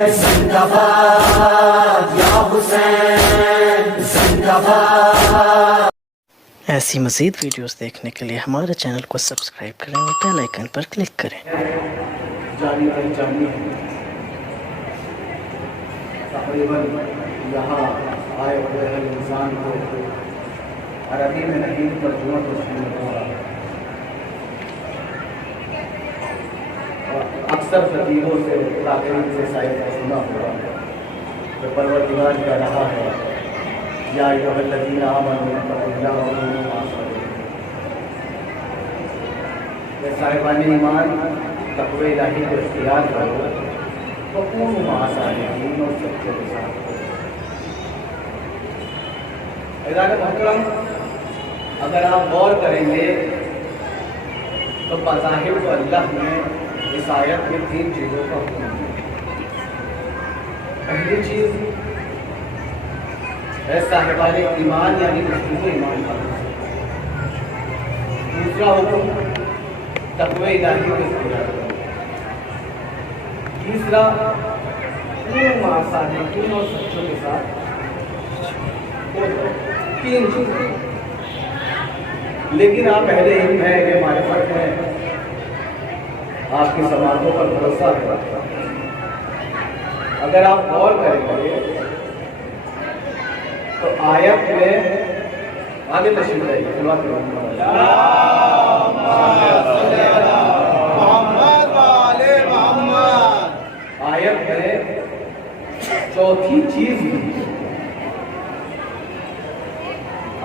زندہ باد یا حسین، زندہ باد۔ ایسی مزید ویڈیوز دیکھنے کے لیے ہمارے چینل کو سبسکرائب کریں اور بیل آئیکن پر کلک کریں۔ جانی پہچانی تقریباً یہاں آئے ہوئے ہر انسان کو عربی میں نہیں ترجمہ تو سننا پڑا، اکثر خطیبوں سے تاکید سے سائد کا سنا ہوا کہ پروردگار کہہ رہا ہے یا ایھا الذین آمنوا اتقوا اللہ وکونوا مع الصادقین۔ اے صاحبان ایمان، تقوی الہی کو اختیار کرو، وکونوا مع الصادقین، اور سچوں کے ساتھ ہو۔ عزیزان محترم، اگر آپ غور کریں گے تو بظاہر تو اللہ نے اس آیت میں 3 چیزوں کا حکم دیا۔ پہلی چیز ہے صاحبان ایمان یعنی مضبوط ایمان والوں سے۔ دوسرا حکم تقوی الہی کو اختیار کرو۔ تیسرا مع الصادقین، اور سچوں کے ساتھ ہو جاؤ۔ 3 چیزیں، لیکن آپ اہل علم ہیں، یہ معرفت ہے، آپ کی سماعتوں پر بھروسہ ہے۔ اگر آپ غور کریں گے تو آیت میں آگے تشریف لائیے، آیت میں چوتھی چیز،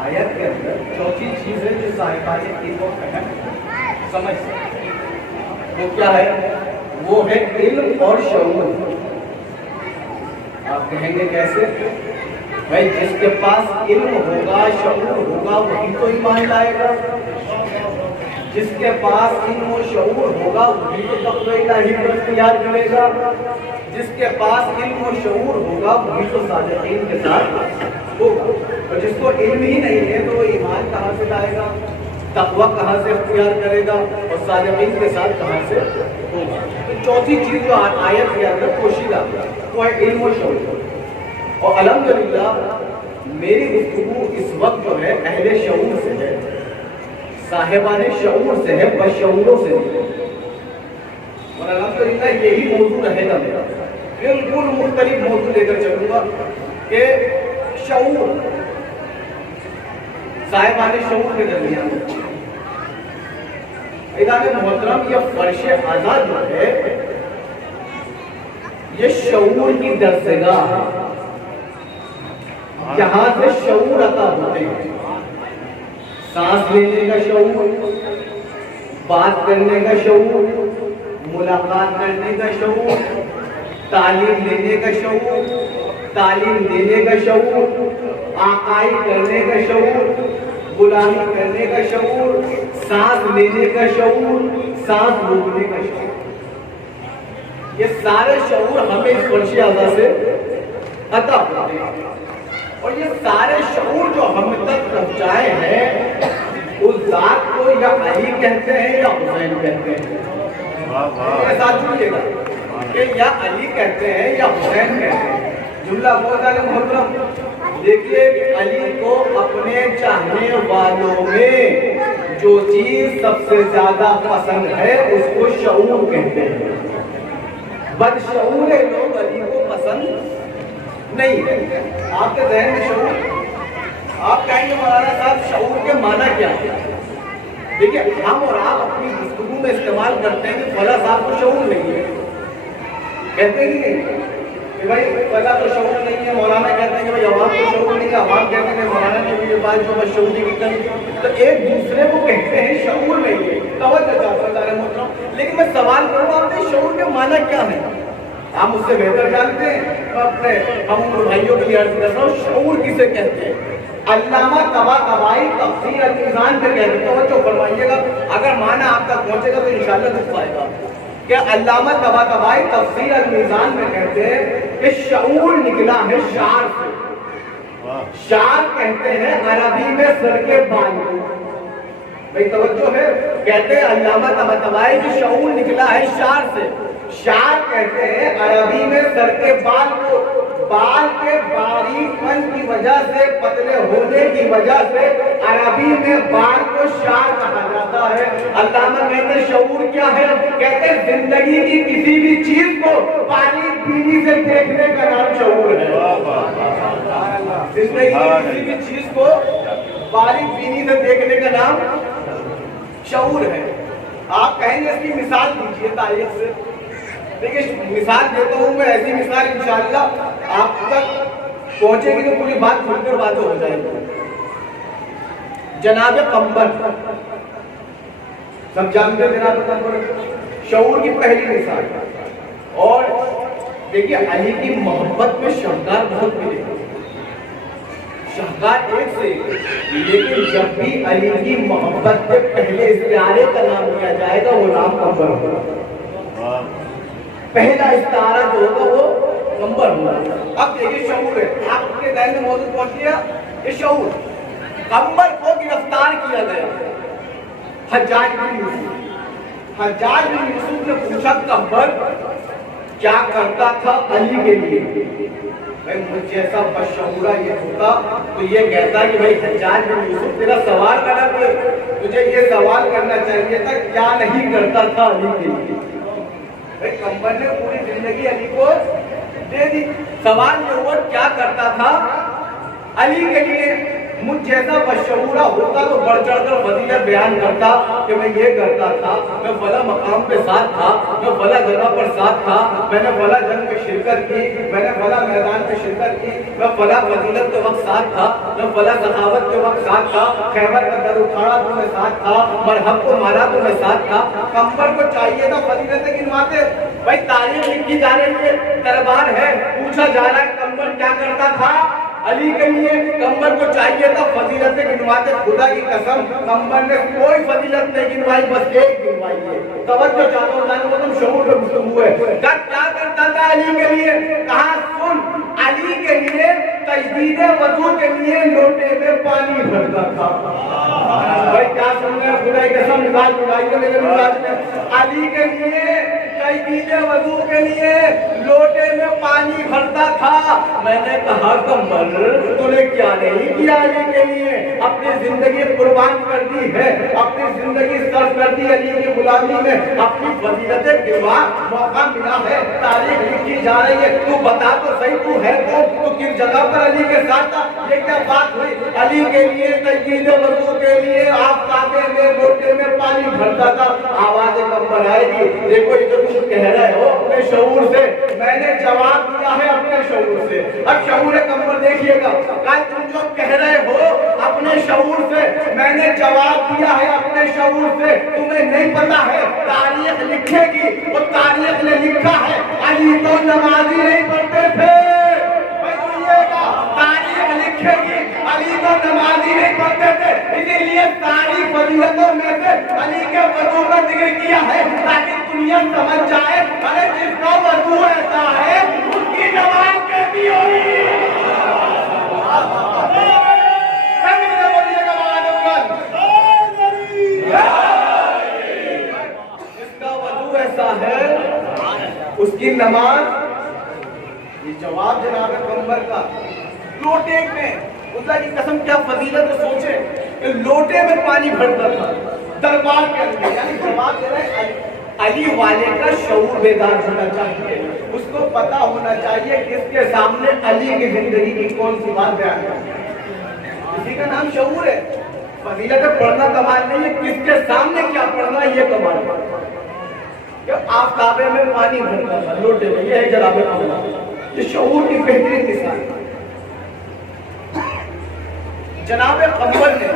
آیت کے اندر چوتھی چیز ہے جو صاحبان علم و فہم سمجھ سکتے ہیں، وہ کیا ہے؟ وہ ہے علم اور شعور۔ آپ کہیں گے کیسے؟ بھائی جس کے پاس علم ہوگا، شعور ہوگا، وہی تو ایمان لائے گا۔ جس کے پاس علم و شعور ہوگا وہی تو تقوی الہی کو اختیار کرے گا۔ جس کے پاس علم و شعور ہوگا وہی تو صادقین کے ساتھ ہوگا۔ اور جس کو علم ہی نہیں ہے تو وہ ایمان کہاں سے لائے گا، تقوی کہاں سے اختیار کرے گا، اور صادقین کے ساتھ کہاں سے ہوگا؟ تو چوتھی چیز جو آیت کے اندر پوشیدہ وہ ہے علم و شعور۔ اور الحمدللہ میری گفتگو اس وقت جو ہے اہل شعور سے ہے، صاحبان شعور سے ہے، بشعوروں سے ہے۔ اور الحمدللہ یہی موضوع رہے گا میرا، بالکل مختلف موضوع لے کر چلوں گا کہ شعور، صاحبان شعور کے درمیان۔ عزیزان محترم، یہ فرش اعلیٰ جو ہے یہ شعور کی درسگاہ ہے، یہاں سے شعور عطا ہوتے ہیں۔ سانس لینے کا شعور، بات کرنے کا شعور، ملاقات کرنے کا شعور، تعلیم لینے کا شعور، تعلیم دینے کا شعور، آقائی کرنے کا شعور، غلامی کرنے کا شعور، سانس لینے کا شعور، سانس روکنے کا شعور، یہ سارے شعور ہمیں اس فرش اعلیٰ سے عطا ہوتے ہیں۔ اور یہ سارے شعور جو ہم تک پہنچائے ہیں اس ذات کو یا علی کہتے ہیں یا حسین کہتے ہیں۔ ایسا جڑیے گا کہ یا علی کہتے ہیں یا حسین کہتے ہیں۔ جملہ بہت زیادہ محترم، دیکھیے علی کو اپنے چاہنے والوں میں جو چیز سب سے زیادہ پسند ہے اس کو شعور کہتے ہیں۔ بدشعور لوگ علی کو پسند نہیں ہے۔ آپ کے ذہن میں شعور، آپ کہیں گے مولانا صاحب شعور کے معنی کیا ہے؟ دیکھیے ہم اور آپ اپنی گفتگو میں استعمال کرتے ہیں کہ فلاں صاحب کو شعور نہیں ہے، کہتے ہی نہیں کہ بھائی فلاں کو شعور نہیں ہے، مولانا کہتے ہیں کہ بھائی عوام کو شعور نہیں ہے، عوام کہتے ہیں کہ مولانا نے مجھے بات جو شعور کی کمی، تو ایک دوسرے کو کہتے ہیں شعور نہیں ہے، توجہ چاہتا ہے محترم۔ لیکن میں سوال کروں گا آپ کے شعور کے معنی کیا ہے؟ آپ مجھ سے بہتر جانتے ہیں، اپنے ہم بھائیوں کے لیے عرض کر رہا ہوں شعور کسے کہتے ہیں؟ علامہ طباطبائی تفسیر المیزان پہ کہتے ہیں، توجہ فرمائیے گا، اگر معنی آپ تک پہنچے گا تو انشاءاللہ دکھ پائے گا کہ علامہ طباطبائی تفسیر المیزان میں کہتے ہیں کہ شعور نکلا ہے شعر سے۔ شعر کہتے ہیں عربی میں سر کے بال کو، بھائی توجہ ہے، کہتے ہیں علامہ طباطبائی کہ شعور نکلا ہے شعر سے، شعر کہتے ہیں عربی میں سر کے بال کو، بال کے باریک پن کی وجہ سے، پتلے ہونے کی وجہ سے عربی میں بال کو شعر کہا جاتا ہے۔ علامہ کہتے ہیں شعور کیا ہے؟ کہتے ہیں زندگی کی کسی بھی چیز کو باریک بینی سے دیکھنے کا نام شعور ہے۔ زندگی کی کسی بھی چیز کو باریک بینی سے دیکھنے کا نام شعور ہے۔ آپ کہیں گے اس کی مثال دیجئے تاریخ سے، دیکھیں مثال دیتا ہوں میں، ایسی مثال انشاءاللہ آپ تک پہنچے گی تو پوری بات کھل کر واضح ہو جائے گی۔ جناب قمبر، سب جانتے ہیں جناب قمبر، شعور کی پہلی مثال۔ اور دیکھیے علی کی محبت میں شاہکار بہت ملے، شاہکار ایک سے، لیکن جب بھی علی کی محبت سے پہلے استعارے کا نام لیا جائے گا وہ نام قمبر ہوگا، پہلا استعارہ جو ہوگا وہ قمبر ہوگا۔ اب دیکھیے شعور ہے، آپ کے ذہن میں موضوع پہنچ گیا یہ شعور۔ قمبر کو گرفتار کیا گیا حجاج بن یوسف، حجاج بن یوسف نے پوچھا قمبر کیا کرتا تھا علی کے لیے؟ میں مجھ جیسا بشعورہ یہ ہوتا تو یہ کہتا کہ بھائی حجاج بن یوسف تیرا سوال کرنا پڑے، تجھے یہ سوال کرنا چاہیے تھا کیا نہیں کرتا تھا علی کے لیے؟ بھائی قمبر نے پوری زندگی علی کو دے دی، سوال یہ ہوا کیا کرتا تھا علی کے لیے؟ مجھ جیسا بشعورہ ہوتا تو بڑھ چڑھ کر فضیلت بیان کرتا کہ میں یہ کرتا تھا، میں فلاں مقام پہ ساتھ تھا، میں فلاں جگہ پر ساتھ تھا، میں نے فلاں جنگ میں شرکت کی، میں نے فلاں میدان میں شرکت کی، میں فلاں فضیلت کے وقت ساتھ تھا، میں فلاں سخاوت کے وقت ساتھ تھا، خیبر کا در اٹھاڑا تو میں ساتھ تھا، مرہب کو مارا تو میں ساتھ تھا۔ قمبر کو چاہیے تھا فضیلتیں گنواتے، بھائی تاریخ لکھی جا رہی ہے، دربار ہے، پوچھا جا رہا ہے قمبر کیا کرتا تھا علی کے لیے؟ قمبر کو چاہیے تھا فضیلتیں گنواتے، خدا کی قسم قمبر نے کوئی فضیلت نہیں گنوائی، بس ایک گنوائی ہے۔ توجہ چاہتا ہوں جانو تم شعور پہ گفتگو ہے۔ کیا کرتا تھا علی کے لیے؟ کہا سن، علی کے لیے تجدید وضو کے لیے لوٹے میں پانی بھرتا تھا۔ بھائی کیا سن رہے ہیں؟ خدا کی قسم مثال بنائیے میرے مزاج میں۔ علی کے لیے تجدید وضو کے لیے لوٹے میں پانی بھرتا تھا۔ میں نے کہا قمبر تو نے کیا نہیں کیا علی کے لیے؟ اپنی زندگی قربان کر دی ہے، اپنی زندگی صرف کر دی علی کی غلامی میں، اپنی فضیلتیں گنوا، موقع ملا ہے، تاریخ لکھی جا رہی ہے، تو بتا تو صحیح تو ہے تو کس جگہ پر علی کے ساتھ تھا؟ یہ کیا بات ہوئی؟ علی کے لیے تجدید وضو کے لیے آپ کعبے میں لوٹے میں پانی بھرتا تھا۔ آواز قمبر آئے گی، دیکھو یہ جو تم کہہ رہے ہو اپنے شعور سے، میں نے جواب دیا ہے اپنے شعور سے۔ اب شعور قمبر دیکھیے گا، تم جو کہہ رہے ہو اپنے شعور سے، میں نے جواب دیا ہے اپنے شعور سے۔ تمہیں نہیں پتا ہے تاریخ لکھے گی، وہ تاریخ نے لکھا ہے علی تو نمازی نہیں پڑھتے تھے۔ تاریخ لکھے گی علی تو نمازی نہیں پڑھتے تھے، اسی لیے ساری فضیلتوں میں سے علی کے وضو کا ذکر کیا ہے تاکہ دنیا سمجھ جائے ارے جس کا وضو ایسا ہے اس کی نماز کیسی ہوئی۔ جس کا وضو ایسا ہے اس کی نماز، یہ جواب جناب قمبر کا۔ لوٹے میں خدا کی قسم کیا فضیلت ہے، سوچے کہ لوٹے میں پانی بھرتا تھا دربار کے اندر، یعنی جواب دے رہے ہیں علی والے کا شعور بیدار ہونا چاہیے، اس کو پتا ہونا چاہیے کہ اس کے سامنے علی کی زندگی کی کون سی بات بیان کرنی ہے۔ اسی کا نام شعور ہے۔ فضیلت پڑھنا کمال نہیں ہے، کس کے سامنے کیا پڑھنا یہ کمال ہے۔ کہ آپ کعبے میں پانی بھرتا تھا لوٹے میں، یہ ہے جناب قمبر، یہ شعور کی بہترین مثال۔ جناب قمبر نے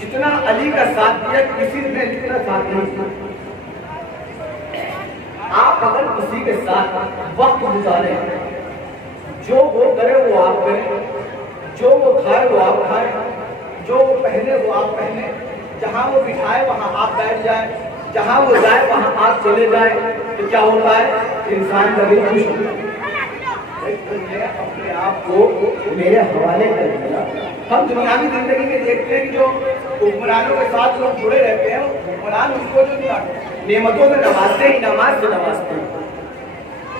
جتنا علی کا ساتھ دیا کسی نے اتنا ساتھ نہیں دیا۔ آپ اگر کسی کے ساتھ وقت گزارے، جو وہ کرے وہ آپ کریں، جو وہ کھائے وہ آپ کھائیں، جو وہ پہنے وہ آپ پہنے، جہاں وہ بٹھائے وہاں آپ بیٹھ جائیں، جہاں وہ جائے وہاں آپ چلے جائیں، تو کیا ہوتا ہے؟ انسان کا دل خوش ہوتا ہے۔ نے اپنے آپ کو میرے حوالے کر دیا. ہم دنیاوی زندگی میں دیکھتے ہیں کہ جو حکمرانوں کے ساتھ لوگ جڑے رہتے ہیں, حکمران ان کو جو نعمتوں سے نوازتے ہیں, انعامات سے نوازتے ہیں.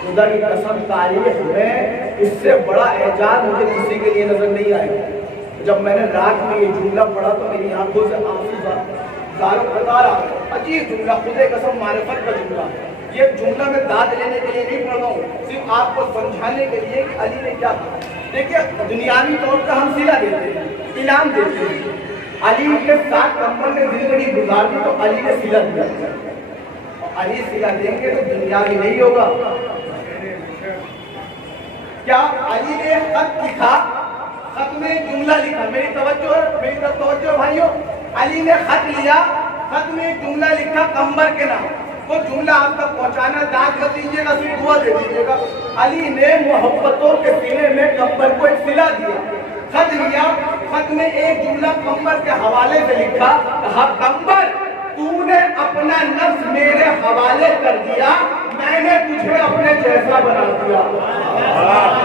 خدا کی قسم تاریخ میں اس سے بڑا اعجاز مجھے کسی کے لیے نظر نہیں آیا. جب میں نے رات میں یہ جملہ پڑھا تو میری آنکھوں سے آنسو زاروں قطار آ گئے. عجیب جملہ, خدا قسم معرفت کا جملہ. یہ جملہ میں داد لینے کے لیے نہیں پڑھ رہا ہوں, صرف آپ کو سمجھانے کے لیے کہ علی نے کیا کہا. دیکھیے دنیاوی طور پر ہم صلہ دیتے ہیں, انعام دیتے ہیں. علی کے ساتھ کمبل میں زندگی گزار دی تو علی نے صلہ دیا. علی صلہ دیں گے تو دنیاوی نہیں ہوگا. کیا علی نے خط لکھا, خط میں جملہ لکھا, میری توجہ بھائیو, علی نے خط لیا, خط میں جملہ لکھا کمبر کے نام. وہ جملہ آپ تک پہنچانا, داد کر دیجیے گا, صرف دعا دے دیجیے گا. علی نے محبتوں کے سینے میں کمبر کو ایک صلہ دیا. خط لیا, خط میں ایک جملہ کمبر کے حوالے سے لکھا, کہا کمبر تو نے اپنا نفس میرے حوالے کر دیا, میں نے تجھے اپنے جیسا بنا دیا.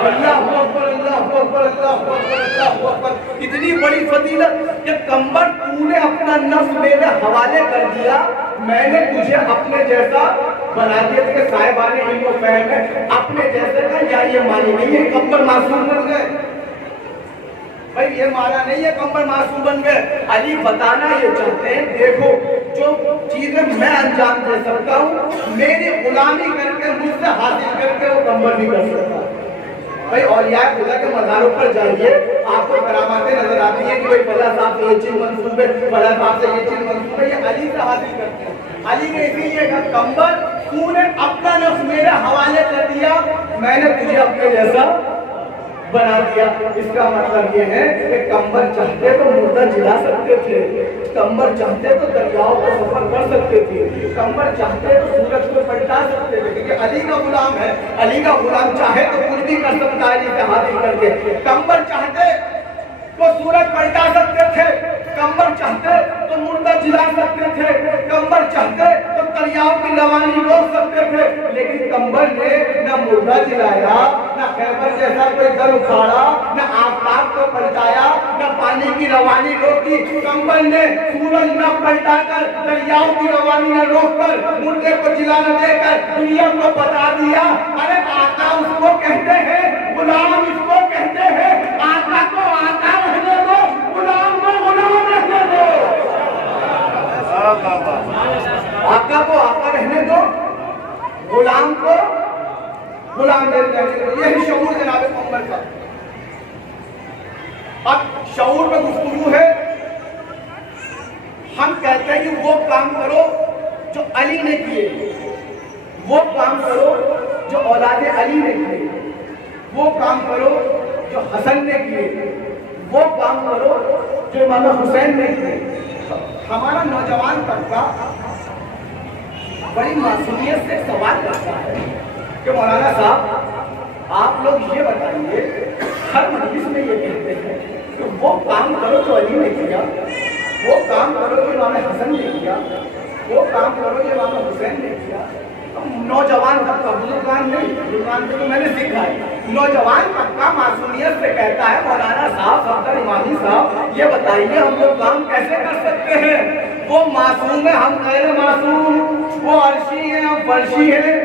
اللہ اکبر, اللہ اکبر, اللہ اکبر, اللہ اکبر. اتنی بڑی فضیلت کہ کمبر تو نے اپنا نفس میرے حوالے کر دیا, میں نے تجھے اپنے جیسا بنا دیا. کہ صاحبان علم و فہم ہے, اپنے جیسے کا یا یہ معنی نہیں ہے کمبر معصوم بن گئے. بھائی یہ مانا نہیں ہے کمبر معصوم بن گئے. علی بتانا یہ چاہتے ہیں, دیکھو جو چیزیں میں انجام دے سکتا ہوں, میری غلامی کر کے مجھ سے حاصل کر کے وہ کمبر نہیں کر سکتا. بھائی اولیاء خدا کے مزاروں پر جائیے, آپ کو کراماتیں نظر آتی ہیں کہ بھائی فلاں صاحب سے یہ چیز منسوب ہے, فلاں صاحب سے یہ چیز منسوب ہے, یہ علی سے حاصل کرتے ہیں. علی نے اسی لیے کہا کمبر تو نے اپنا نفس میرے حوالے کر دیا, میں نے تجھے اپنے جیسا بنا دیا. اس کا مطلب یہ ہے کہ کمبر چاہتے تو مردہ جلا سکتے تھے, کمبر چاہتے تو دریاؤں کا سفر کر سکتے تھے, کمبر چاہتے تو سورج کو پلٹا سکتے تھے, کیونکہ علی کا غلام ہے. علی کا غلام چاہے تو کچھ بھی کر سکتا ہے علی سے حاصل کر کے. کمبر چاہتے تو سورج پلٹا سکتے تھے, کمبر چاہتے تو مردہ جلا سکتے تھے, کمبر چاہتے تو دریاؤں کی روانی روک سکتے تھے. لیکن کمبر نے نہ مردہ جلایا, نہ خیبر جیسا کوئی گھر اکھاڑا, نہ آفتاب کو پلٹایا, نہ پانی کی روانی روکی. کمبر نے سورج نہ پلٹا کر, دریاؤں کی روانی نہ روک کر, مردے کو جلا نہ دے کر دنیا کو بتا دیا ارے آقا اس کو کہتے ہیں, غلام اس کو کہتے ہیں. آقا کو آقا رہنے دو, غلام کو غلام رہنے دو. آقا کو آقا رہنے دو, غلام کو غلام رہنے دو. یہ شعور جناب پیغمبر کا. اب شعور میں گفتگو ہے. ہم کہتے ہیں کہ وہ کام کرو جو علی نے کیے, وہ کام کرو جو اولاد علی نے کیے, وہ کام کرو جو حسن نے کیے, وہ کام کرو جو امام حسین نے کیے. ہمارا نوجوان طبقہ بڑی معصومیت سے سوال کرتا ہے کہ مولانا صاحب آپ لوگ یہ بتائیے, ہر مجلس میں یہ کہتے ہیں کہ وہ کام کرو جو علی نے کیا, وہ کام کرو جو امام حسن نے کیا, وہ کام کرو جو امام حسین نے کیا. نوجوان طبقہ, بزرگان نہیں, بزرگان کو تو میں نے سیکھا ہے, نوجوان طبقہ معصومیت سے کہتا ہے مولانا صاحب, صفدر امامی صاحب یہ بتائیے ہم لوگ کام کیسے کر سکتے ہیں؟ وہ معصوم ہے, ہم غیر معصوم, وہ عرشی ہیں, ہم فرشی ہیں,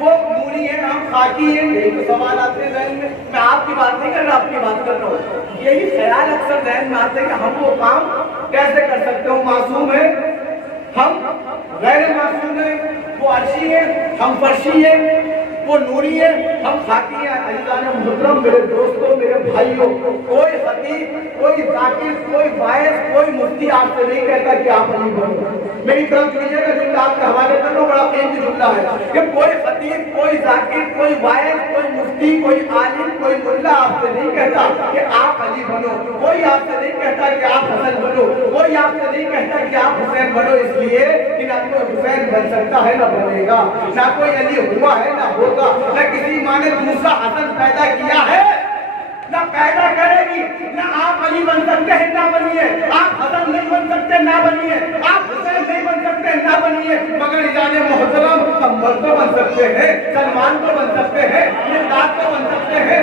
وہ نوری ہیں, ہم خاکی ہیں. یہی تو سوال آتے ہیں ذہن میں. میں آپ کی بات نہیں کر رہا, آپ کی بات کر رہا ہوں. یہی خیال اکثر ذہن میں آتے ہیں کہ ہم وہ کام کیسے کر سکتے ہیں؟ معصوم ہے, ہم غیر معصوم ہیں, وہ عرشی ہے, ہم فرشی ہیں, وہ نوری ہے, ہم خاکی ہیں. عزیزان محترم, میرے دوستوں, میرے بھائیوں, کوئی خطیب, کوئی ذاکر, کوئی واعظ, کوئی مفتی آپ سے نہیں کہتا کہ آپ علی بنو. میری طرف سنیے گا, جملہ آپ کے حوالے کر رہا ہوں, بڑا قیمتی جملہ ہے کہ کوئی خطیب, کوئی ذاکر, کوئی واعظ, کوئی مفتی, کوئی عالم, کوئی ملا آپ سے نہیں کہتا کہ آپ علی بنو. کوئی آپ سے نہیں کہتا کہ آپ حسن بنو, کوئی آپ سے نہیں کہتا کہ آپ حسین بنو. اس لیے کہ نہ کوئی حسین بن سکتا ہے نہ بنے گا, نہ کوئی علی ہوا ہے نہ ہوگا, نہ کسی ماں نے دوسرا حسن پیدا کیا ہے نہ پیدا کرے گی. نہ آپ علی بن سکتے ہیں نہ بنیے, آپ حسن نہیں بن سکتے نہ بنیے, آپ حسین نہیں بن سکتے نہ بنیے. مگر جانے محترم, ہم تو بن سکتے ہیں, سلمان کو بن سکتے ہیں, مقداد کو بن سکتے ہیں,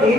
3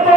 2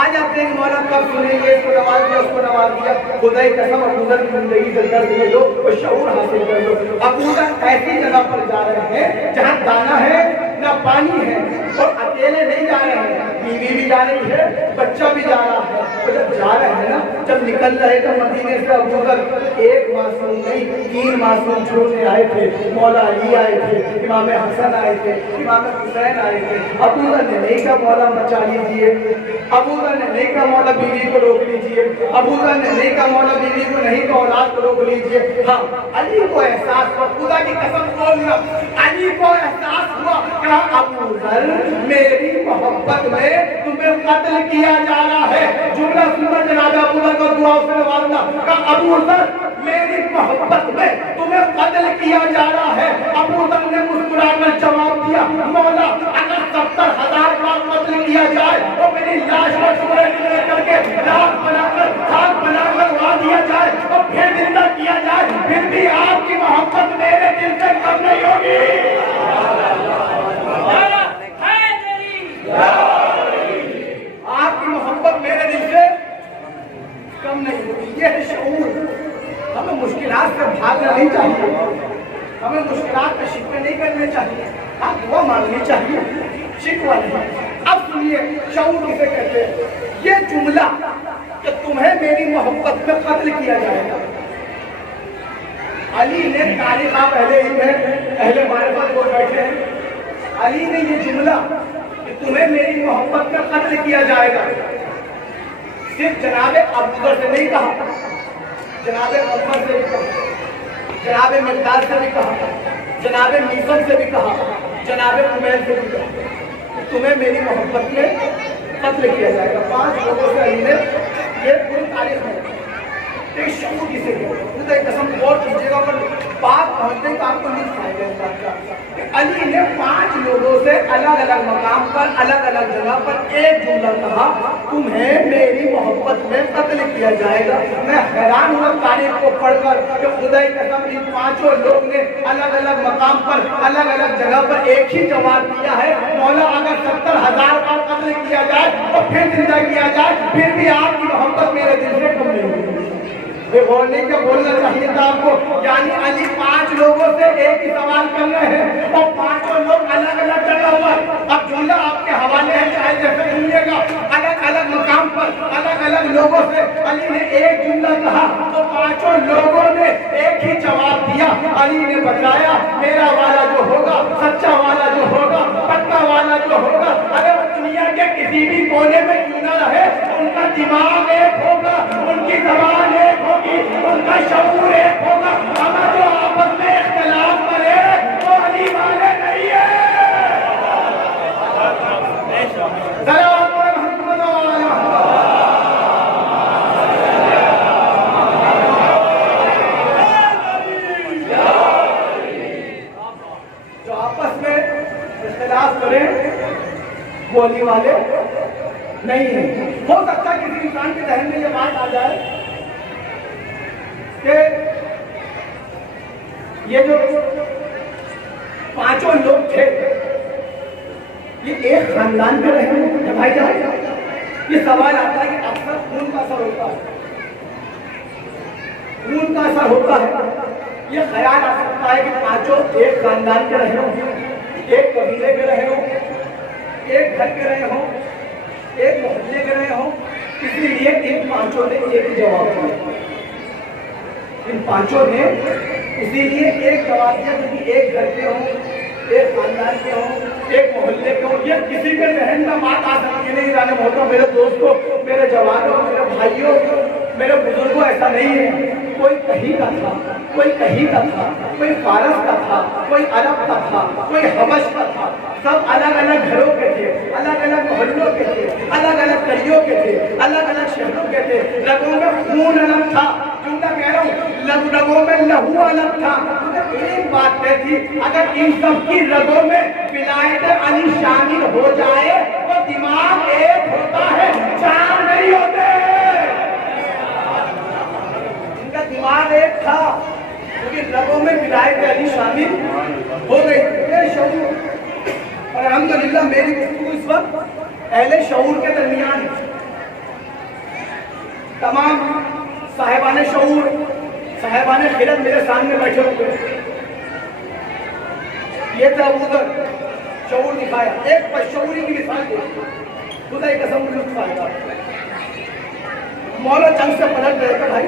آج آپ دیکھ مولا کب سنیں گے، اس کو نواز دیا، اس کو نواز دیا. خدا کی قسم ابو ذر کی زندگی سے درد لے لو اور شعور حاصل کر لو. ابو ذر ایسی جگہ پر جا رہے ہیں جہاں دانا ہے نہ پانی ہے، اور اکیلے نہیں جا رہے ہیں، بیوی بھی جا رہی ہے، بچہ بھی جا رہا ہے. اور جب جا رہے ہیں نا، جب نکل رہے تھے مدینے سے ابو ذر، ایک معصوم نہیں 3 معصوم چھوڑنے آئے تھے. مولا علی آئے تھے، امام حسن آئے تھے، امام حسین آئے تھے. ابو ذر نے نہیں کہا مولا بچا لیجیے، ابو ذر نے نہیں کہا مولا بیوی کو روک لیجیے، ابو ذر نے نہیں کہا مولا بیوی کو نہیں کہا اولاد کو روک لیجیے. ہاں علی کو احساس ہوا، خدا کی قسم بولنا، علی کو احساس ہوا کہ ابو ذر میری محبت میں تمہیں قتل کیا جا رہا ہے. جملہ سننا جناب ابو ذر کو دعا سے نوازنا کہ ابو ذر میری محبت میں تمہیں قتل کیا جا رہا ہے. ابو ذر نے مسکرا کر جواب دیا، مولا اگر 70,000 بار قتل کیا جائے تو میری لاش کو ٹکڑے ٹکڑے کر کے راکھ بنا کر خاک بنا کر اڑا دیا جائے اور پھر زندہ کیا جائے، پھر بھی آپ کی محبت میرے دل سے کم نہیں ہوگی. آپ کی محبت میرے دل سے کم نہیں ہوگی. یہ ہے شعور. ہمیں مشکلات سے بھاگنا نہیں چاہیے، ہمیں مشکلات میں شکوے نہیں کرنے چاہیے، ہاں دعا مانگنی چاہیے، شکوہ نہیں. اب سنیے شعور کسے کہتے ہیں. یہ جملہ کہ تمہیں میری محبت میں قتل کیا جائے گا، علی نے تاریخ، آپ اہل علم ہیں، اہل معرفت کو بیٹھے ہیں، علی نے یہ جملہ کہ تمہیں میری محبت میں قتل کیا جائے گا صرف جناب ابوبکر سے نہیں کہا، جناب عمر سے بھی کہا، جناب مقداد سے بھی کہا، جناب میثم سے بھی کہا، جناب عمیر سے بھی کہا کہ تمہیں میری محبت میں قتل کیا جائے گا. 5 لوگوں سے علی نے یہ پوری تاریخ میں ایک شعور کسے کہتے ہیں. قسم غور کیجیے گا، پر بات پہنچنے کا آپ کو نہیں فائدہ اس بات کا کہ علی نے 5 لوگوں سے الگ الگ مقام پر الگ الگ جگہ پر ایک جملہ کہا، تمہیں میری محبت میں قتل کیا جائے گا. میں حیران ہوا تاریخ کو پڑھ کر کہ خدا کی قسم ان 5 لوگ نے الگ الگ مقام پر الگ الگ جگہ پر ایک ہی جواب دیا ہے، مولا اگر 70,000 بار قتل کیا جائے اور پھر زندہ کیا جائے پھر بھی آپ کی محبت میرے دل سے کم نہیں ہوگی. غور نہیں کیا بولنا چاہیے تھا آپ کو. یعنی علی 5 لوگوں سے ایک ہی سوال کر رہے ہیں اور 5 لوگ الگ الگ جگہ پر. اب جملہ آپ کے حوالے ہے، چاہے جیسے سنیے گا. الگ الگ مقام پر الگ الگ لوگوں سے علی نے ایک جملہ کہا تو 5 لوگوں نے ایک ہی جواب دیا. علی نے بتایا میرا والا جو ہوگا، سچا والا جو ہوگا، پکا والا جو ہوگا، اگر دنیا کے کسی بھی کونے میں کیوں نہ رہے، ان کا دماغ ایک ہوگا، ان کی زبان ایک ہوگی، ان کا شعور ایک ہوگا. ہمیں جو آپس میں اختلاف کرے وہ علی والے نہیں ہیں. سلام علیکم. جو آپس میں اختلاف کرے وہ علی والے نہیں ہیں. ہو سکتا ہے کسی انسان کے ذہن میں یہ بات آ جائے کہ یہ جو 5 لوگ تھے یہ ایک خاندان کے رہے ہیں بھائی جان. یہ سوال آتا ہے کہ اکثر خون کا اثر ہوتا ہے، خون کا اثر ہوتا ہے. یہ خیال آ سکتا ہے کہ 5 ایک خاندان کے رہے ہوں، ایک قبیلے کے رہے ہوں، ایک گھر کے رہے ہوں، ایک محلے کے رہے ہوں، اس لیے ان 5 نے ایک ہی جواب دیا. ان 5 نے اسی لیے ایک جواب دیا کیونکہ ایک گھر کے ہوں، ایک خاندان کے ہوں، ایک محلے کے ہوں. یہ کسی کے ذہن میں بات آ سکتی ہے نہیں جانے محترم میرے دوستوں، میرے جوانوں، میرے بھائیوں، میرے بزرگوں، ایسا نہیں ہے. کوئی کہیں کا تھا، کوئی کہیں کا تھا، کوئی فارس کا تھا، کوئی عرب کا تھا، کوئی حبش کا تھا. سب الگ الگ گھروں کے تھے، الگ الگ محلوں کے تھے، الگ الگ قریوں کے تھے، الگ الگ شہروں کے تھے. رگوں میں خون الگ تھا. جملہ کہہ رہا ہوں، رگوں میں لہو الگ تھا. ایک بات طے تھی، اگر ان سب کی رگوں میں ولایت علی شامل ہو جائے تو دماغ ایک ہوتا ہے، 4 نہیں ہوتے. ان کا دماغ ایک تھا کیونکہ رگوں میں ولایت علی شامل ہو گئی. میرے شعور اور الحمدللہ میری گفتگو اس وقت اہل شعور کے درمیان ہے. تمام صاحبان شعور، صاحبان خیرت میرے سامنے بیٹھے ہوئے. یہ تھا ابوذر، شعور دکھایا. ایک بشعوری کی مثال دی، خدا کی قسم لطف آئے گا. مولا جنگ سے پلٹ رہے تھے بھائی،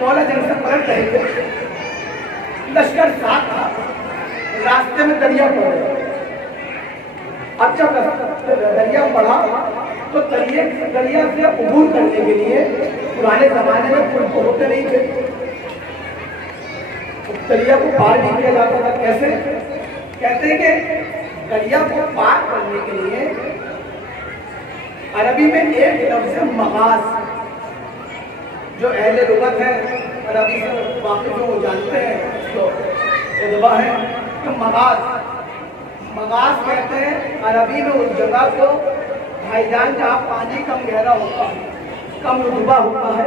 مولا جنگ سے پلٹ رہے تھے، لشکر ساتھ تھا، راستے میں دریا پڑ گیا. اب جب دریا پڑا تو دریا سے عبور کرنے کے لیے پرانے زمانے میں پل تو ہوتے نہیں تھے، دریا کو پار نہیں کیا جاتا تھا. کیسے؟ کہتے ہیں کہ دریا کو پار کرنے کے لیے عربی میں ایک لفظ مغاز، جو اہل لغت ہیں عربی سے واقف جو وہ جانتے ہیں تو ادبا ہیں کہ مغاز کہتے ہیں عربی میں اس جگہ کو بھائی جان جہاں پانی کم گہرا ہوتا ہے، کم رتبہ ہوتا ہے،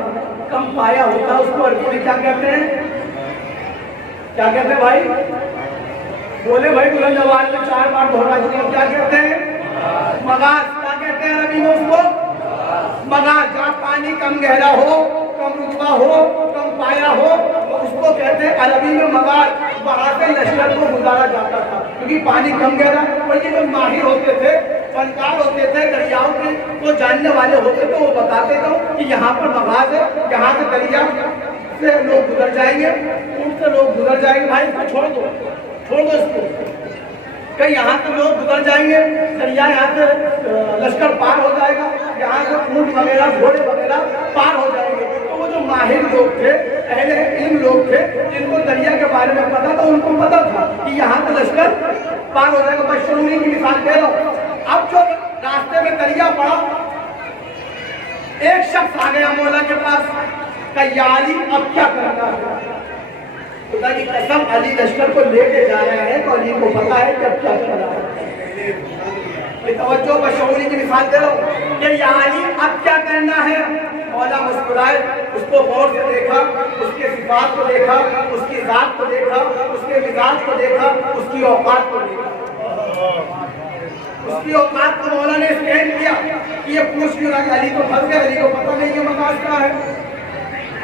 کم پایا ہوتا ہے، اس کو عربی میں کیا کہتے ہیں؟ کیا کہتے ہیں بھائی؟ بولے بھائی بلند آواز میں 4 بار دہرا دیجیے. کیا کہتے ہیں؟ مغاز. کیا کہتے ہیں عربی میں اس کو؟ مغاز. جہاں پانی کم گہرا ہو، کم رتبہ ہو، کم پایا ہو، اس کو کہتے ہیں عربی میں مغاز. وہاں سے لشکر کو گزارا جاتا تھا کیونکہ پانی کم گہرا. اور یہ جو ماہر ہوتے تھے، فنکار ہوتے تھے، دریاؤں کے کو جاننے والے ہوتے تھے، وہ بتاتے تھے کہ یہاں پر مغاز ہے، یہاں سے دریا سے لوگ گزر جائیں گے، ان سے لوگ گزر جائیں گے. بھائی چھوڑ دو اس کو، کہ یہاں سے لوگ گزر جائیں گے، دریا یہاں سے لشکر پار ہو جائے گا، یہاں سے اونٹ وغیرہ گھوڑے وغیرہ پار ہو جائیں گے. تو وہ جو ماہر لوگ تھے، اہل علم لوگ تھے، جن کو دریا کے بارے میں پتا تھا، ان کو پتا تھا کہ یہاں سے لشکر پار ہو جائے گا. میں شعوری کی مثال دے رہا ہوں. اب جو راستے میں دریا پڑا، ایک شخص آ گیا مولا کے پاس کہ یا علی اب کیا کرنا ہے؟ خدا کی قسم علی لشکر کو لے کے جا رہا ہے تو علی کو پتا ہے کہ اب کیا کرنا ہے. توجہ بشعوری کی مثال دے رہا ہوں کہ یا علی اب کیا کرنا ہے. مولا مسکرائے، اس کو غور سے دیکھا، اس کے صفات کو دیکھا، اس کی ذات کو دیکھا، اس کے مزاج کو دیکھا، اس کی اوقات کو دیکھا. اس کی اوقات کو مولا نے اسکین کیا کہ یہ پوچھ کیوں رہا کہ علی کو پھنس گئے، علی کو پتہ نہیں کہ مقاصد کیا ہے،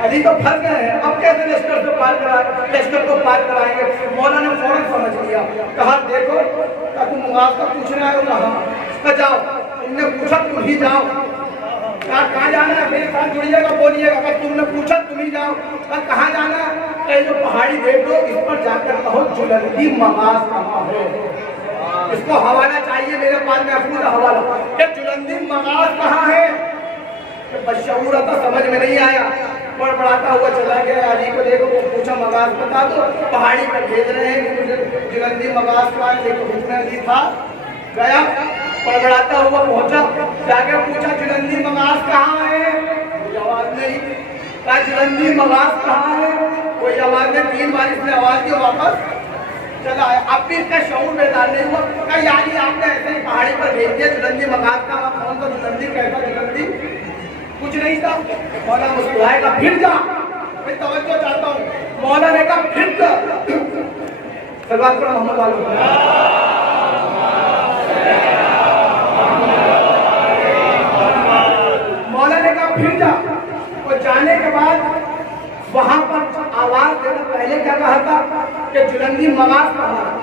علی تو پھنس گئے ہیں، اب کیسے لشکر سے پار کرائیں، لشکر کو پار کرائیں گے. مولا نے فوراً سمجھ لیا، کہا دیکھو کیا تم مقاصد پوچھنا ہے؟ کہا جاؤ. تم نے پوچھا تم ہی جاؤ. کہاں جانا ہے؟ میرے ساتھ جڑیے گا، بولیے گا. اگر تم نے پوچھا تم ہی جاؤ. کہاں جانا ہے؟ کہ جو پہاڑی دیکھ لو، اس پر جا کر کہو جلندی مغاز کہاں ہے. اس کو حوالہ چاہیے، میرے پاس محفوظ حوالہ کہ جلندی مغاز کہاں ہے. بشعور تھا، سمجھ میں نہیں آیا، بڑبڑاتا ہوا چلا گیا. علی کو دیکھو، وہ پوچھا مغاز بتا دو. پہاڑی پر بھیج رہے ہیں کہ مجھے جلندی مغاز کا ہے. دیکھو حکم علی تھا. گیا، بڑبڑاتا ہوا پہنچا، جا کے پوچھا جلندی مغاز کہاں ہے. کوئی آواز نہیں. کہا جلندی مغاز کہاں ہے. کوئی آواز نہیں. 3 بار اس نے آواز دی، واپس چلا ہے. اب بھی اس کا شعور بیدار نہیں ہوا. کہا یعنی آپ نے ایسے ہی پہاڑی پر بھیج دیا جلندی مغاز کا. کون سا جلندی، کیسا جلندی؟ کچھ نہیں تھا. مولا مسکرائے گا پھر جا. میں توجہ چاہتا ہوں. مولا نے کہا پھر جا. صلوات پر محمد علیہ. مولا نے کہا پھر جا. اور جانے کے بعد وہاں پر آواز دینا پہلے کیا کہا تھا کہ جلندی مغاز کہا.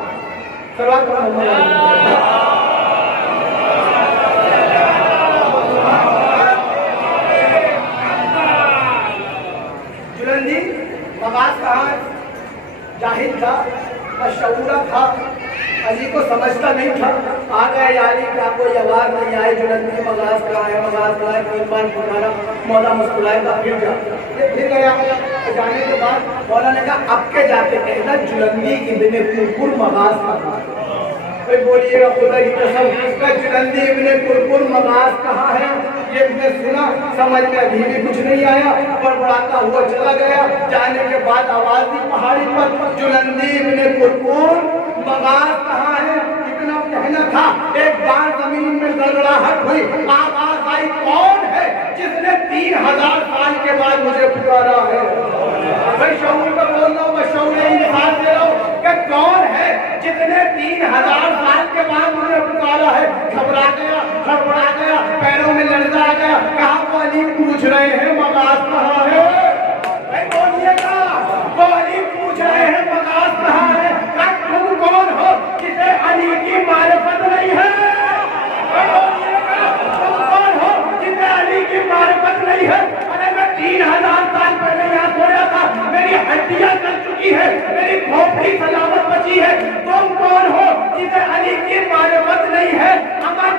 صلوات پر محمد علیہ. مغاز کہاں؟ جاہل تھا، بشعورہ تھا، علی کو سمجھتا نہیں تھا. آ گئے علی، کیا کوئی آواز نہیں آئی. جلندی مغاز کہاں ہے، مغاز کہاں ہے. 3 بار پکارا. مولا مسکرائے گا پھر جا. یہ پھر گیا. جانے کے بعد مولا نے کہا اب کے جا کے کہنا جلندی ابن قرقر مغاز کہاں ہے. کوئی بولیے گا خدا کی قسم کہ جلندی ابن قرقر مغاز کہاں ہے. یہ نے سنا، سمجھ میں ابھی بھی کچھ نہیں آیا، بڑبڑاتا ہوا چلا گیا. جانے کے بعد آواز دی پہاڑی پر جلندی ابن قرقر مغاز کہاں ہے. اتنا کہنا تھا، ایک بار زمین میں گڑگڑاہٹ ہوئی، آواز آئی کون ہے جس نے 3000 سال کے بعد مجھے پکارا ہے. میں شعور کا بول رہا ہوں، میں شعور کی مثال دے رہا ہوں کہ کون ہے جس نے 3000 سال کے بعد مجھے پکارا ہے. گھبرا گیا، ہڑبڑا گیا، پیروں میں لرزہ آ گیا. کہا وہ علی پوچھ رہے ہیں مغاز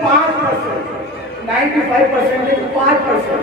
5%, 95% 5%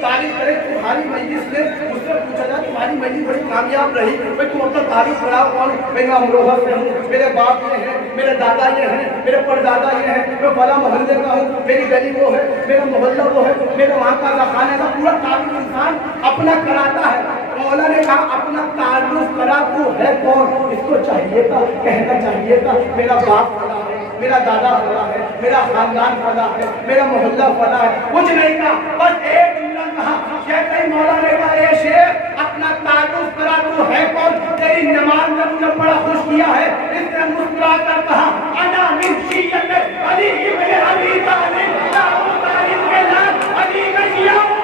تعریف کرے تمہاری مجلس میں مجھ سے پوچھا جائے تمہاری مجلس بڑی کامیاب رہی بھائی تم اپنا تعریف کرا کون میں امروہہ سے ہوں میرے باپ یہ ہیں میرے دادا یہ ہیں میرے پردادا یہ ہیں میں فلاں محلے کا ہوں میری گلی وہ ہے میرا محلہ وہ ہے میرا وہاں کا خانہ کا پورا تعریف انسان اپنا کراتا ہے مولا نے کہا اپنا تعارف کرا تو ہے کون اس کو چاہیے تھا کہنا چاہیے تھا میرا باپ فلاں ہے میرا دادا فلاں ہے میرا خاندان فلاں ہے میرا محلہ فلاں ہے کچھ نہیں کہا بس ایک جملہ کہا کہتے ہی مولا نے کہا اے شیخ اپنا تعارف کرا تو ہے کون تیری نماز میں مجھے بڑا خوش کیا ہے اس نے مسکرا کر کہا انا من شیعت علی ابن ابی طالب ابو طالب کے نام علی کا شیعہ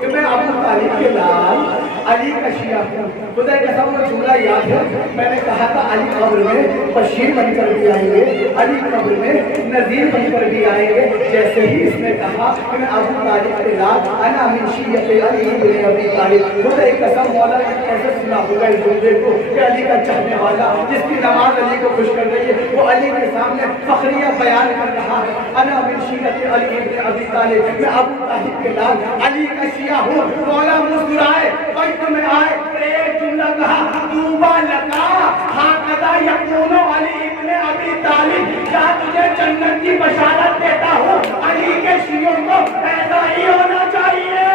کہ میں ابو طالب کے لال علی کا شیعہ ہوں خدا کے قسم وہ جملہ یاد ہے میں نے کہا تھا علی قبر میں بشیر بن کر بھی آئیں گے علی قبر میں نذیر بن کر بھی آئیں گے جیسے ہی اس نے کہا کہ میں ابو طالب کے لال انا من شیعت علی ابن ابی طالب خدا کی قسم مولا نے کیسے سنا ہوگا اس جملے کو کہ علی کا چاہنے والا جس کی نماز علی کو خوش کر رہی ہے وہ علی کے سامنے فخریہ بیان کر رہا ہے انا من شیعت علی ابن ابی طالب میں ابو طالب کے لال علی کا شیعہ ہوں مولا مسکرائے بیت میں آئے ایک جملہ کہا طوبی لکا ہاکذا یکون علی ابن ابی طالب کیا تجھے جنت کی بشارت دیتا ہوں علی کے شیعوں کو ایسا ہی ہونا چاہیے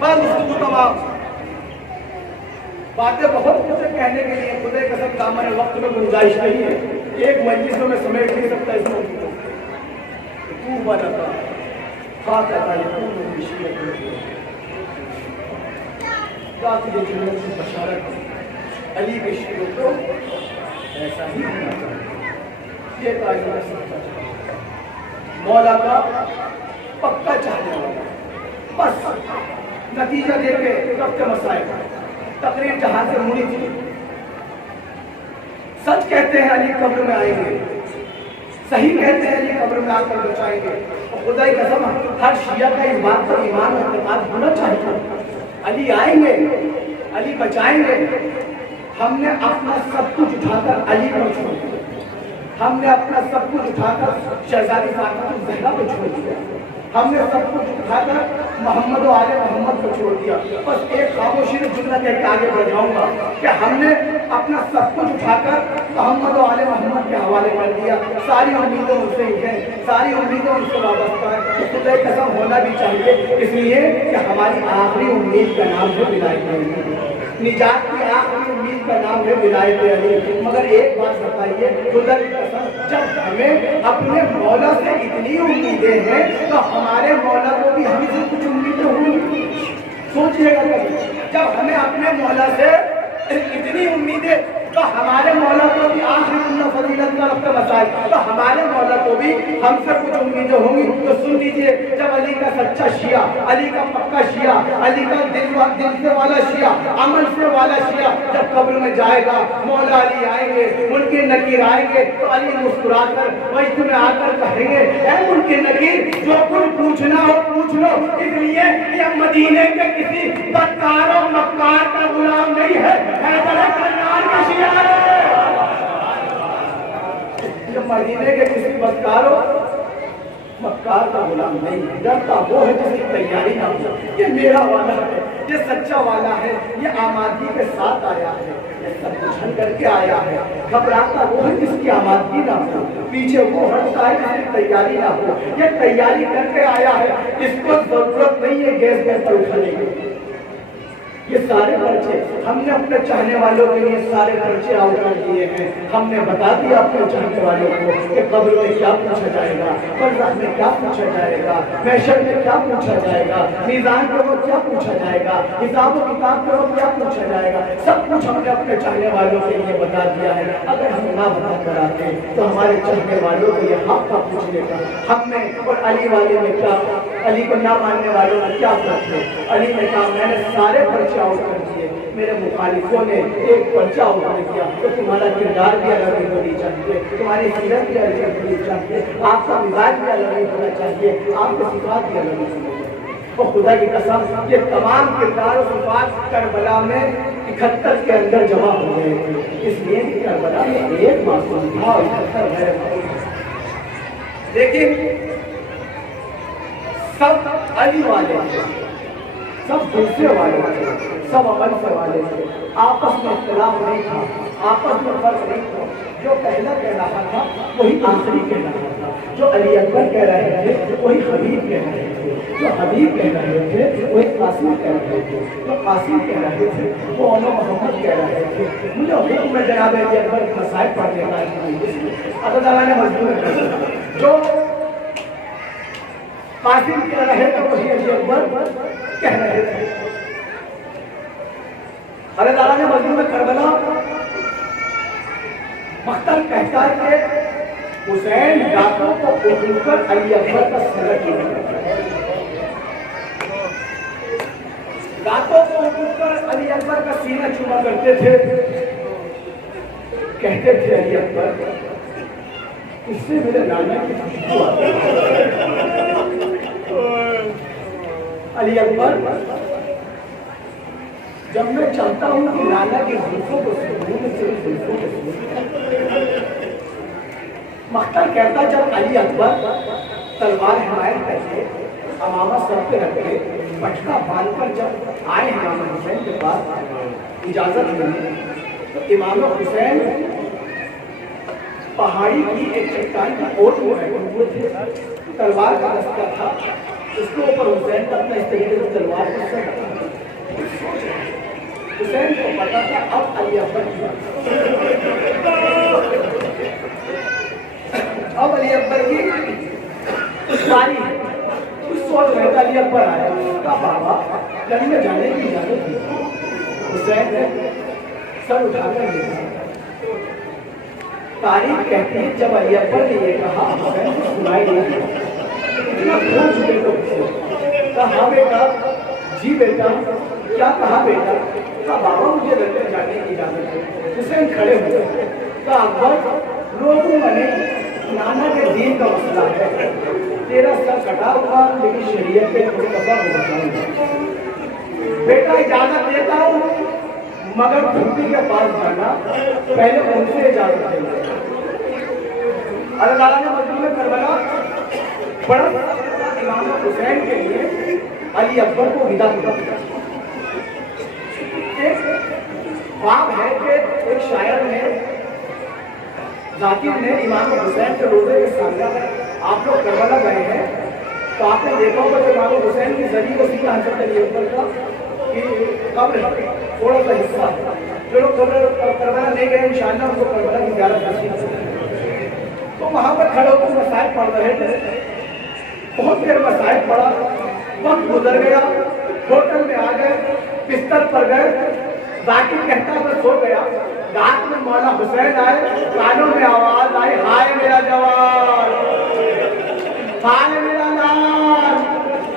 بس اس تمام باتیں بہت کچھ کہنے کے لیے خدا کی قسم دامن وقت میں گنجائش نہیں ہے ایک مجلس میں سمیٹ نہیں سکتا اس موضوع کو طوبی لکا ہاکذا یکون تجھے جنت کی بشارت علی کے شیعوں کو ایسا ہی ہونا چاہیے یہ تعلیم سکتا مولا کا پکا چاہنے والا بس نتیجہ دے کے رفت مسائل تقریر جہاں سے مڑی تھی سچ کہتے ہیں علی قبر میں آئیں گے صحیح کہتے ہیں علی قبر میں آ کر بچائیں گے اور خدا کی قسم ہر شیعہ کا اس بات پر ایمان اور اعتقاد ہونا چاہیے علی آئیں گے علی بچائیں گے ہم نے اپنا سب کچھ اٹھا کر علی پر چھوڑ دیا ہم نے اپنا سب کچھ اٹھا کر شہزادی فاطمہ الزہرا پر چھوڑ دیا ہم نے سب کچھ اٹھا کر محمد و آل محمد کو چھوڑ دیا بس ایک خاموشی میں جملہ کہہ کے آگے بڑھ جاؤں گا کہ ہم نے اپنا سب کچھ اٹھا کر محمد و آل محمد کے حوالے کر دیا ساری امیدیں ان سے ہی ہیں ساری امیدیں ان سے وابستہ ہیں خدا کی قسم ہونا بھی چاہیے اس لیے کہ ہماری آخری امید کا نام ہے ولایت علی نجات کی آخری امید کا نام ہے ولایت علی مگر ایک بات بتائیے خدا کی قسم جب ہمیں اپنے مولا سے اتنی امیدیں ہیں تو ہمارے مولا کو بھی ہم سے کچھ امیدیں ہوں گی سوچئے گا کبھی جب ہمیں اپنے مولا سے اتنی امیدیں تو ہمارے مولا کو بھی آخری اللہ فضیلت کا رفت مسائل تو ہمارے مولا کو بھی ہم سے کچھ امیدیں ہوں گی تو سن لیجئے جب علی کا سچا شیعہ علی کا پکا شیعہ علی کا دل سے والا شیعہ عمل سے والا شیعہ جب قبر میں جائے گا مولا علی آئیں گے منکر نکیر آئیں گے تو علی مسکرا کر وجد میں آ کر کہیں گے اے منکر نکیر جو کچھ پوچھنا ہو پوچھ لو اس لیے یہ مدینے کے کسی بدکار و مکار کا غلام نہیں ہے حیدر کرار کا شیعہ جب مدینے کے کسی بدکار ہو مکار کا غلام نہیں ہے ڈرتا وہ ہے جس کی تیاری نہ ہو یہ میرا والا ہے یہ سچا والا ہے یہ آمادگی کے ساتھ آیا ہے یہ سب کچھ ہل کر کے آیا ہے گھبراتا وہ ہے جس کی آمادگی نہ ہو پیچھے وہ ہٹتا ہے جس کی تیاری نہ ہو یہ تیاری کر کے آیا ہے اس کو ضرورت نہیں ہے گیس پر اٹھانے کی یہ سارے پرچے ہم نے اپنے چاہنے والوں کے لیے سارے پرچے آؤٹ کر دیے ہیں ہم نے بتا دیا اپنے چاہنے والوں کو کہ قبر میں کیا پوچھا جائے گا برزخ میں کیا پوچھا جائے گا محشر میں کیا پوچھا جائے گا میزان کے وقت کیا پوچھا جائے گا حساب و کتاب کے وقت کیا پوچھا جائے گا سب کچھ ہم نے اپنے چاہنے والوں کے لیے بتا دیا ہے اگر ہم نہ بتا کر آتے تو ہمارے چاہنے والوں کو یہ حق تھا پوچھنے کا ہم نے اور علی والے میں کیا علی کو نہ ماننے والوں میں کیا فرق ہے علی نے کہا میں نے سارے پرچے آؤٹ کر دیے میرے مخالفوں نے ایک پرچہ اٹھا دیا تو تمہارا کردار بھی الگ ہونی چاہیے، تمہاری سیرت بھی الگ ہونی چاہیے، آپ کا مزاج بھی الگ ہونا چاہیے، آپ کی صفات بھی الگ ہونی چاہیے۔ اور خدا کی قسم یہ تمام کردار و صفات کربلا میں 71 کے اندر جمع ہو گئے تھے، اس لیے کہ کربلا میں ایک معصوم تھا اور 71 غیر معصوم تھے۔ لیکن سب علی والے تھے، سب دوسرے والے تھے، سب عمل سے والے تھے، آپس میں اختلاف نہیں تھا، آپس میں فرق نہیں تھا۔ جو پہلا کہہ رہا تھا وہی آخری کہہ رہا تھا، جو علی اکبر کہہ رہے تھے وہی حبیب کہہ رہے تھے، جو حبیب کہہ رہے تھے وہی قاسم کہہ رہے تھے، جو قاسم کہہ رہے تھے وہ عمر محمد کہہ رہے تھے۔ مجھے حکم ہے جناب علی اکبر مسائل پڑھنے کا، اللہ تعالیٰ نے مجبور کر دیا۔ جو قاسم کہہ رہے تھے وہی علی اکبر کہہ رہے تھے۔ اللہ تعالیٰ نے مجموع کربلا مختل کہتا ہے کہ حسین ڈاکوں کو اٹھ کر علی اکبر کا سینہ چوما، ڈاکوں کو اٹھ کر علی اکبر کا سینہ چوما کرتے تھے، کہتے تھے علی اکبر اس سے میرے نانا کی خوشبو آتی ہے۔ علی اکبر جب میں چاہتا ہوں کہ نانا کی زلفوں کو سنوں سے زلفوں کو سنوں۔ مختل کہتا جب علی اکبر تلوار حمایت کر کے امامہ سر پہ رکھ کے پٹکا باندھ کر جب آئے امام حسین کے پاس اجازت ملی تو امام حسین پہاڑی کی ایک چٹان کی اوٹ میں بیٹھے ہوئے تھے، تلوار کا دستہ تھا، اس کے اوپر حسین کا اپنا اس طریقے سے تلوار کو سر رکھا۔ حسین کو پتا تھا اب علی اکبر کی اب علی اکبر کی ساری اس سوچ رہے تھا۔ علی اکبر آیا، کہا بابا جنگ میں جانے کی اجازت تھی؟ حسین نے سر اٹھا کر دیکھا۔ تاریخ کہتی ہے جب علی اکبر نے یہ کہا حسین کو سنائی نہیں، اتنا بھول چکے تو کہا ہاں بیٹا، جی بیٹا، کیا کہا بیٹا؟ کہا بابا مجھے لندن جانے کی اجازت ہے۔ حسین کھڑے ہوئے، کہا اکبر لوگوں میں نانا کے دین کا مسئلہ ہے، تیرا سر کٹا ہوا لیکن شریعت کے مصطفیٰ کو بچاؤں گا۔ بیٹا اجازت دیتا ہوں مگر پھوپھی کے پاس جانا پہلے ان سے اجازت دینا۔ اللہ تعالیٰ نے مجموع کربلا بڑا امام حسین کے لیے علی اکبر کو ودا کیا۔ ایک باب ہے کہ ایک شاعر نے ذاکر نے امام حسین کے روزے کے سامنے آپ لوگ کربلا گئے ہیں تو آپ نے دیکھا ہوگا کہ امام حسین کی زری کو سیدھا حضرت علی اکبر کا کہ قبر تھوڑا سا حصہ، جو لوگ کربلا نہیں گئے انشاءاللہ ان کو کربلا کی زیارت نصیب ہوگی۔ تو وہاں پر کھڑے ہو کر مسائل پڑھ رہے تھے، بہت دیر مسائل پڑھا، وقت گزر گیا، ہوٹل میں آ گئے، بستر پر گئے، ذاکر کہتا ہے میں سو گیا، رات میں مولا حسین آئے، کانوں میں آواز آئی ہائے میرا جوان، ہائے میرا لال،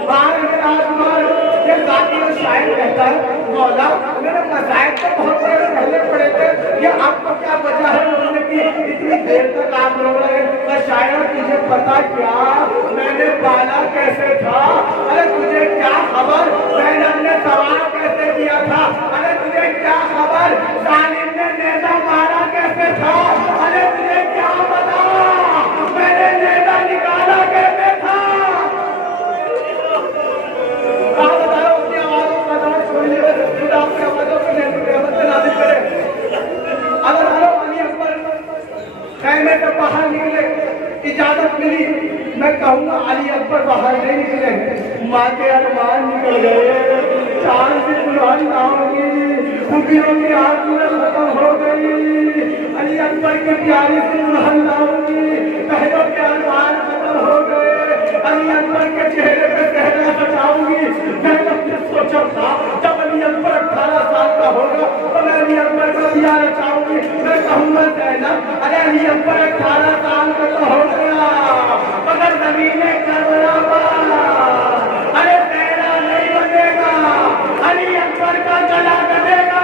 ہائے میرا اکبر۔ یہ ذاکر شاعر کہتا ہے مولا میرے مسائل تو بہت دیر پہلے پڑے تھے، یہ آپ کو کیا وجہ ہے انہوں کی اتنی دیر تک آپ رو رہے ہیں؟ شاعر تجھے پتا کیا میں نے پالا کیسے تھا؟ ارے تجھے کیا خبر زینب نے سوال کیسے کیا تھا؟ ارے تجھے کیا خبر ظالم نے نیزہ مارا کیسے تھا؟ ارے تجھے کیا پتا میں نے نیزہ نکالا کیسے تھا؟ اپنی آوازوں کا دور چھوڑیے، خدا اپنی آوازوں کو نعمت نازل کرے۔ اگر علی اکبر خیمے سے باہر نکلے، اجازت ملی، میں کہوں گا علی اکبر باہر نہیں نکلے، ماں کے ارمان نکل گئے، چاند کی دلہن نہ ہوگی، خوبیوں کی آرزویں ختم ہو گئی، علی اکبر کی پیاری سی دلہن نہ ہوگی، بہنوں کے ارمان ختم ہو گئے، علی اکبر کے چہرے پہ صحرا سجاؤں گی۔ میں نے سوچا تھا جب علی اکبر 18 سال کا ہوگا تو میں علی اکبر کا دیا رچاؤں گی، میں کہوں گا زینب ارے علی اکبر 18 سال کا تو ہو گیا مگر زمین کربلا پر ارے تیرا نہیں بنے گا، علی اکبر کا گلا کٹے گا۔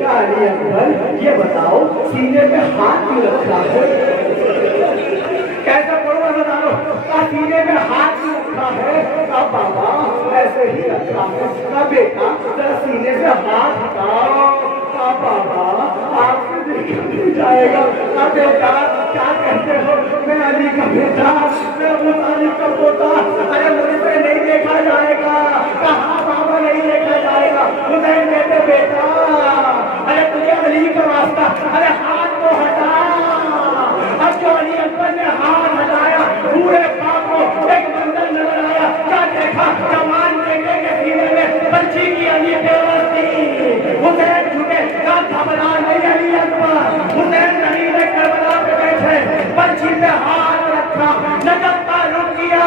یا علی اکبر یہ بتاؤ سینے پہ ہاتھ کیوں رکھا ہے؟ کیسے پڑھو بتا دو سینے میں ہاتھ کیوں رکھا ہے؟ بابا ایسے ہی رکھا ہے بیٹا ذرا سینے سے ہاتھ ہٹاؤ بابا آپ سے دیکھا نہیں جائے گا بیٹا کیا کہتے ہو میں علی کا بیٹا میں ابو طالب کا پوتا ارے مجھ پہ نہیں دیکھا جائے گا کہاں بابا نہیں دیکھا جائے گا حسین کہتے بیٹا ارے تجھے علی کا واسطہ ارے ہاتھ کو ہٹا اب جو علی اکبر نے ہاتھ ہٹایا پورے پاک کو ایک منظر نظر آیا کیا دیکھا جوان بیٹے کے سینے میں پرچی کی علی پیوستی حسین جھکے کہا گھبرا نہیں علی اکبر حسین غریب کربلا پہ بیٹھے پرچی پہ ہاتھ رکھا نجف کا رک گیا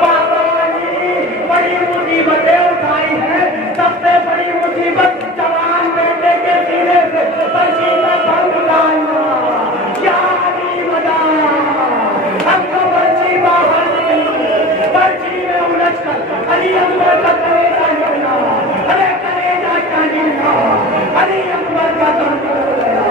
بابا علی بڑی مصیبتیں اٹھائی ہیں سب سے بڑی مصیبت جوان بیٹے کے سینے سے پرچی کا بھنگ ڈالنا کیا علی وجہ اب تو پرچی باہر نکلی پرچی میں الجھ کر علی اکبر کا کلیجہ نکلا ارے کلیجہ کیا نکلا علی اکبر کا دم نکل گیا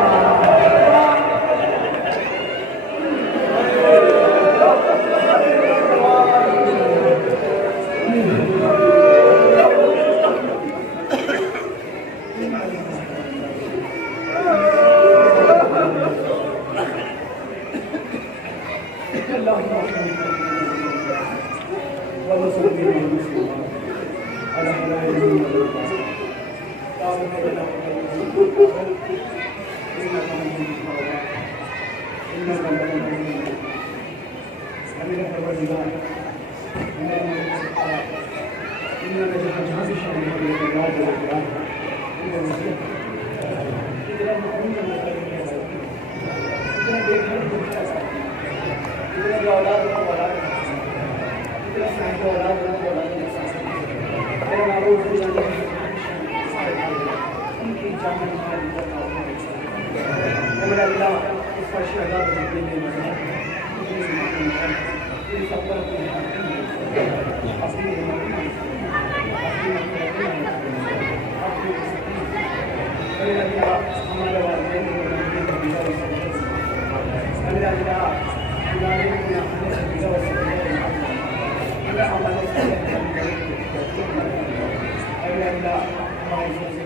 اللہ